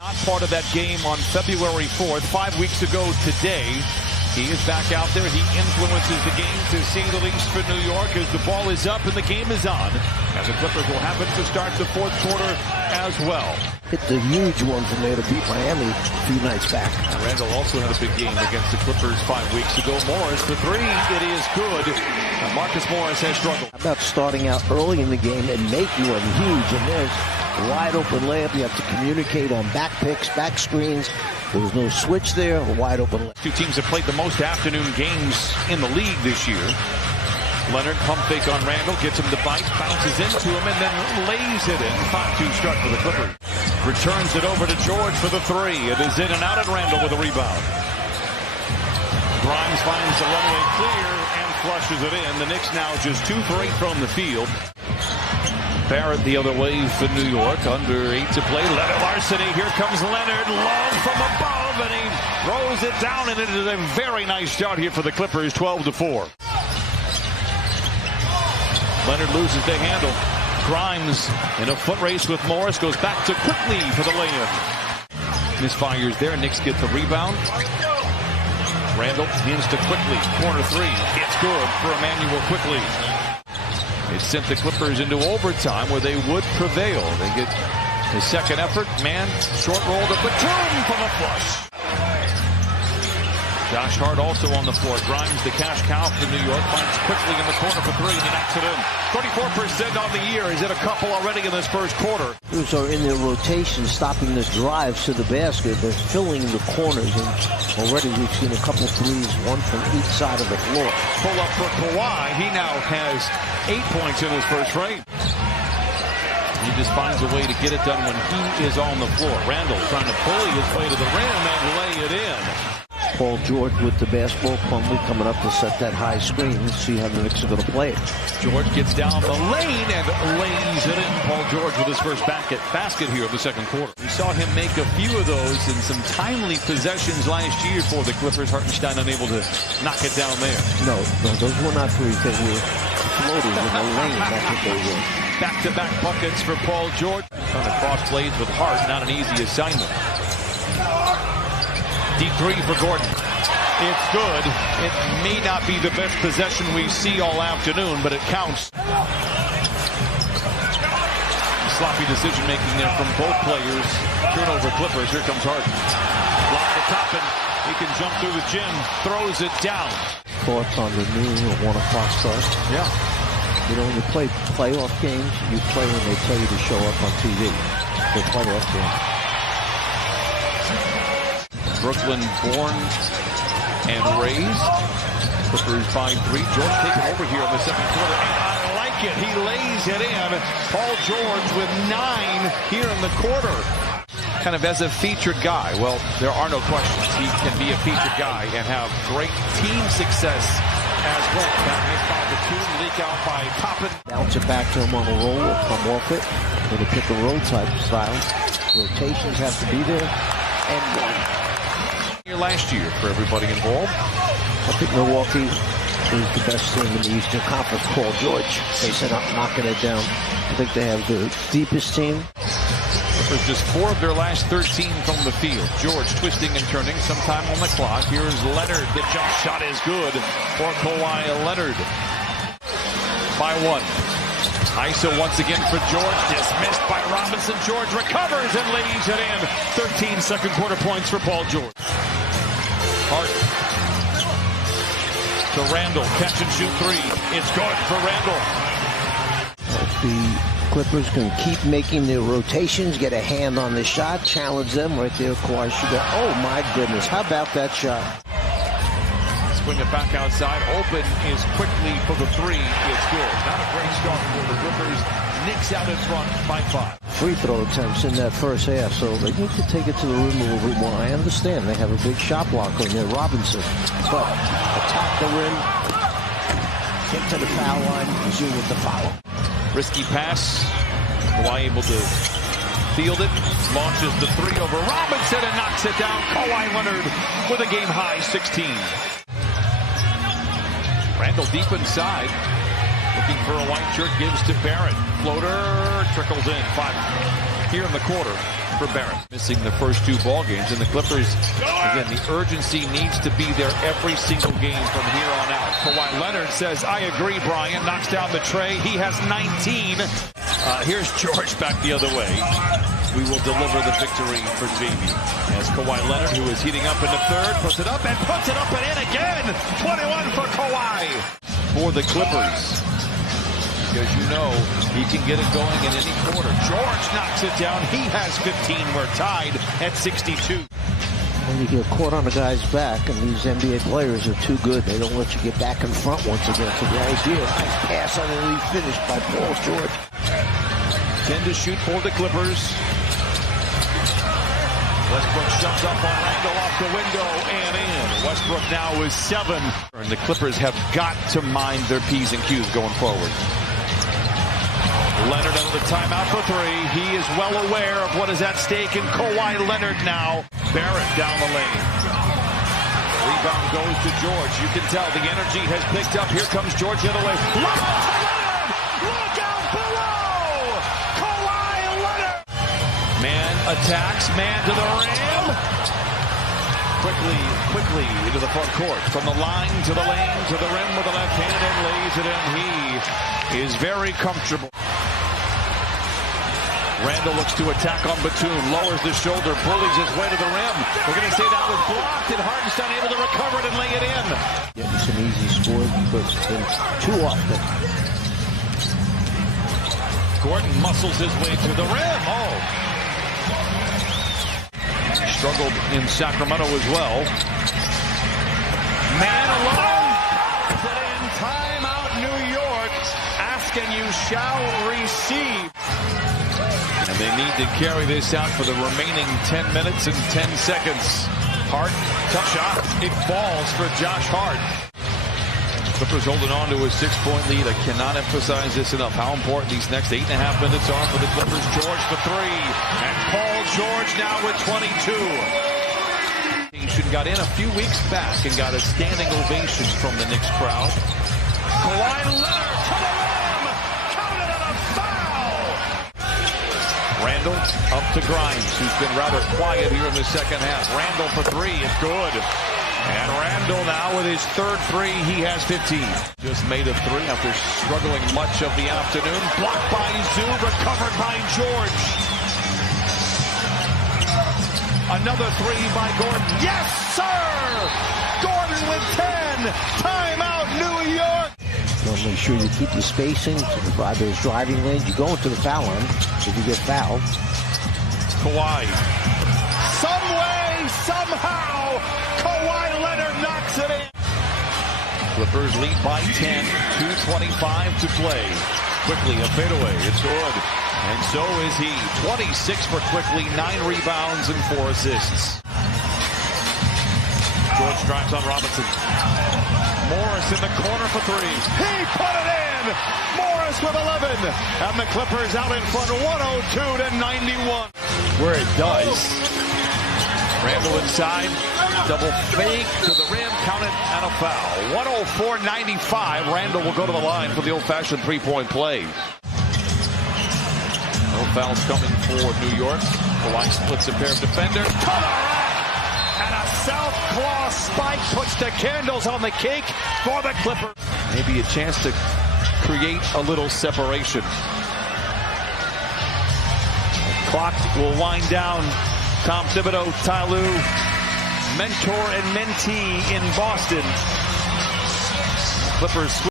Not part of that game on February 4th, 5 weeks ago today. He is back out there. He influences the game, to say the least, for New York, as the ball is up and the game is on. As the Clippers will happen to start the fourth quarter as well. Hit the huge one from there to beat Miami a few nights back. Randall also had a big game against the Clippers 5 weeks ago. Morris for three. It is good. Marcus Morris has struggled. How about starting out early in the game and making one huge? And there's a wide open layup. You have to communicate on back picks, back screens. There was no switch there. A wide open layup. Two teams have played the most afternoon games in the league this year. Leonard pump fake on Randall, gets him to bite, bounces into him, and then lays it in. 5-2 start for the Clippers. Returns it over to George for the three. It is in and out at Randall with a rebound. Grimes finds the runway clear and flushes it in. The Knicks now just 2 for 8 from the field. Barrett the other way for New York. Under 8 to play. Leonard larceny. Here comes Leonard. Long from above, and he throws it down, and it is a very nice start here for the Clippers. 12-4. Leonard loses the handle. Grimes in a foot race with Morris. Goes back to Quickly for the lay-in. Misfires there. Knicks get the rebound. Randall hands to Quickly. Corner three. It's good for Emmanuel Quickly. It sent the Clippers into overtime where they would prevail. They get the second effort. Man, short roll to Batum from a flush. Josh Hart also on the floor. Grimes, the cash cow for New York, finds Quickly in the corner for three, and he knocks it in. 34% on the year. He's hit a couple already in this first quarter. Those are in their rotation, stopping the drives to the basket. They're filling the corners, and already we've seen a couple threes, one from each side of the floor. Pull up for Kawhi. He now has 8 points in his first frame. He just finds a way to get it done when he is on the floor. Randall trying to pulley his way to the rim and lay it in. Paul George with the basketball, Plumlee coming up to set that high screen and see how the Knicks are going to play it. George gets down the lane and lays it in. Paul George with his first basket here of the second quarter. We saw him make a few of those in some timely possessions last year for the Clippers. Hartenstein unable to knock it down there. No, those were not threes. They were floaters in the lane. That's what they were. Back-to-back buckets for Paul George. Trying to cross blades with Hart. Not an easy assignment. Deep three for Gordon. It's good. It may not be the best possession we see all afternoon, but it counts. Sloppy decision-making there from both players. Turnover Clippers. Here comes Harden. Block the top, and he can jump through the gym. Throws it down. Thoughts on the new 1 o'clock start? Yeah. You know, when you play playoff games, you play when they tell you to show up on TV. For playoff games. Brooklyn born and raised. Clippers by 3. George taking over here in the second quarter, and I like it. He lays it in. Paul George with 9 here in the quarter. Kind of as a featured guy. Well, there are no questions. He can be a featured guy and have great team success as well. That is by the 2, leak out by Toppin. Bounce it back to him on a roll or come off it with a pick and roll type style. Rotations have to be there. And one. Last year for everybody involved. I think Milwaukee is the best team in the Eastern Conference. Paul George, they said up knocking it down. I think they have the deepest team. There's just 4 of their last 13 from the field. George twisting and turning, sometime on the clock. Here's Leonard. The jump shot is good for Kawhi Leonard. By 1. ISO once again for George. Dismissed by Robinson. George recovers and lays it in. 13 second quarter points for Paul George. Hart to Randall. Catch and shoot 3. It's good for Randall. If the Clippers can keep making their rotations, get a hand on the shot, challenge them right there. Kawhi should go. Oh my goodness. How about that shot? Swing it back outside. Open is Quickly for the 3. It's good. Not a great start for the Clippers. Knicks out in front by 5. Free throw attempts in that first half, so they need to take it to the rim a little bit more. I understand they have a big shot blocker in there, Robinson, but attack the rim, get to the foul line, resume with the foul. Risky pass. Kawhi able to field it, launches the 3 over Robinson and knocks it down. Kawhi Leonard with a game-high 16. Randall deep inside. Looking for a white shirt, gives to Barrett. Floater trickles in. 5 here in the quarter. for Barrett. Missing the first 2 ball games, and the Clippers, again, the urgency needs to be there every single game from here on out. Kawhi Leonard says, I agree, Brian. Knocks down the tray. He has 19. Here's George back the other way. We will deliver the victory for Jamie. As Kawhi Leonard, who is heating up in the third, puts it up and in again. 21 for Kawhi. For the Clippers. Because you know he can get it going in any quarter. George knocks it down. He has 15. We're tied at 62. When you get caught on a guy's back, and these NBA players are too good, they don't let you get back in front once again. So the idea, nice pass underneath finished by Paul George. 10 to shoot for the Clippers. Westbrook shoves up on Randle off the window and in. Westbrook now is 7. And the Clippers have got to mind their P's and Q's going forward. Leonard out of the timeout for 3. He is well aware of what is at stake in Kawhi Leonard now. Barrett down the lane. Rebound goes to George. You can tell the energy has picked up. Here comes George the other way. Look out below! Kawhi Leonard! Man attacks, man to the rim. Quickly into the front court. From the line to the lane to the rim with the left hand and lays it in. He is very comfortable. Randle looks to attack on Batum, lowers the shoulder, bullies his way to the rim. We're going to say that was blocked, and Harden's unable to recover it and lay it in. Getting some easy scores, but too often. Gordon muscles his way to the rim. Oh. Struggled in Sacramento as well. Man alone. In timeout, New York. Ask and you shall receive. And they need to carry this out for the remaining 10 minutes and 10 seconds. Hart, tough shot. It falls for Josh Hart. Clippers holding on to a 6-point lead. I cannot emphasize this enough, how important these next 8.5 minutes are for the Clippers. George for 3. And Paul George now with 22. He got in a few weeks back and got a standing ovation from the Knicks crowd. Kawhi Leonard to the rim. Counted on a foul. Randle up to Grimes, who's been rather quiet here in the second half. Randle for 3. It's good. And Randle now with his third 3. He has 15. Just made a 3 after struggling much of the afternoon. Blocked by Zoo, recovered by George. Another 3 by Gordon. Yes, sir! Gordon with 10. Timeout, New York. You want to make sure you keep your spacing by those driving lanes. You go into the foul line if you get fouled. Kawhi. Some way, somehow, Kawhi Leonard knocks it in. Clippers lead by 10. 2:25 to play. Quickly, a fadeaway. It's good. And so is he. 26 for Quickly, 9 rebounds and 4 assists. George drives on Robinson. Morris in the corner for 3. He put it in! Morris with 11. And the Clippers out in front 102-91. Where it does. Randle inside. Double fake to the rim. Count it and a foul. 104-95. Randle will go to the line for the old-fashioned 3-point play. No fouls coming for New York. Kawhi splits a pair of defenders. To the rack! And a south claw spike puts the candles on the cake for the Clippers. Maybe a chance to create a little separation. Clock will wind down. Tom Thibodeau, Ty Lue, mentor and mentee in Boston. Clippers